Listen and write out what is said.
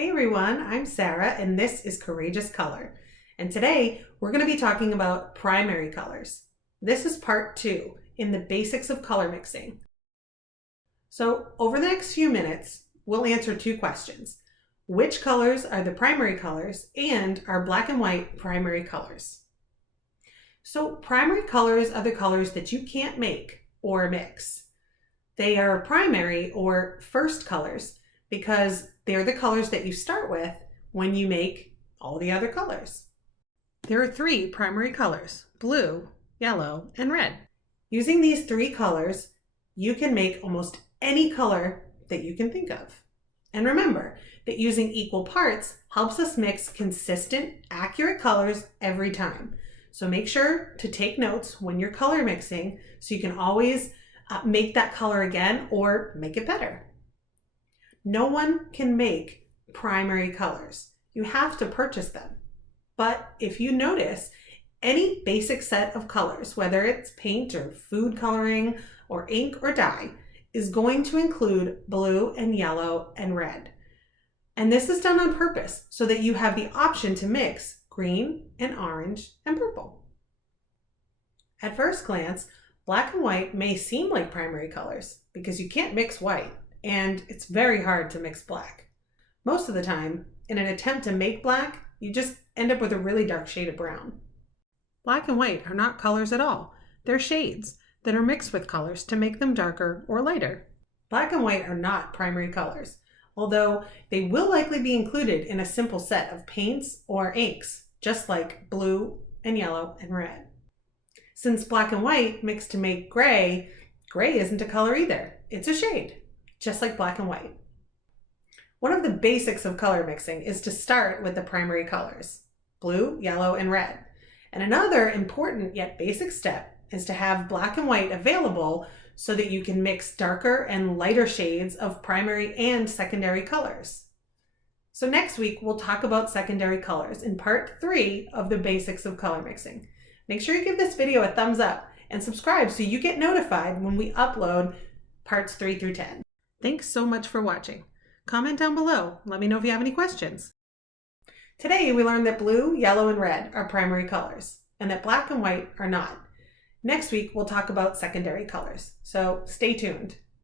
Hey everyone, I'm Sarah and this is Courageous Color. And today we're going to be talking about primary colors. This is part 2 in the basics of color mixing. So over the next few minutes, we'll answer 2 questions. Which colors are the primary colors and are black and white primary colors? So primary colors are the colors that you can't make or mix. They are primary or first colors because they're the colors that you start with when you make all the other colors. There are 3 primary colors: blue, yellow, and red. Using these 3 colors, you can make almost any color that you can think of. And remember that using equal parts helps us mix consistent, accurate colors every time. So make sure to take notes when you're color mixing so you can always make that color again or make it better. No one can make primary colors. You have to purchase them. But if you notice, any basic set of colors, whether it's paint or food coloring or ink or dye, is going to include blue and yellow and red. And this is done on purpose so that you have the option to mix green and orange and purple. At first glance, black and white may seem like primary colors because you can't mix white. And it's very hard to mix black. Most of the time, in an attempt to make black, you just end up with a really dark shade of brown. Black and white are not colors at all. They're shades that are mixed with colors to make them darker or lighter. Black and white are not primary colors, although they will likely be included in a simple set of paints or inks, just like blue and yellow and red. Since black and white mix to make gray, gray isn't a color either. It's a shade, just like black and white. One of the basics of color mixing is to start with the primary colors, blue, yellow, and red. And another important yet basic step is to have black and white available so that you can mix darker and lighter shades of primary and secondary colors. So next week, we'll talk about secondary colors in part 3 of the basics of color mixing. Make sure you give this video a thumbs up and subscribe so you get notified when we upload parts 3 through 10. Thanks so much for watching. Comment down below. Let me know if you have any questions. Today we learned that blue, yellow, and red are primary colors and that black and white are not. Next week we'll talk about secondary colors, so stay tuned.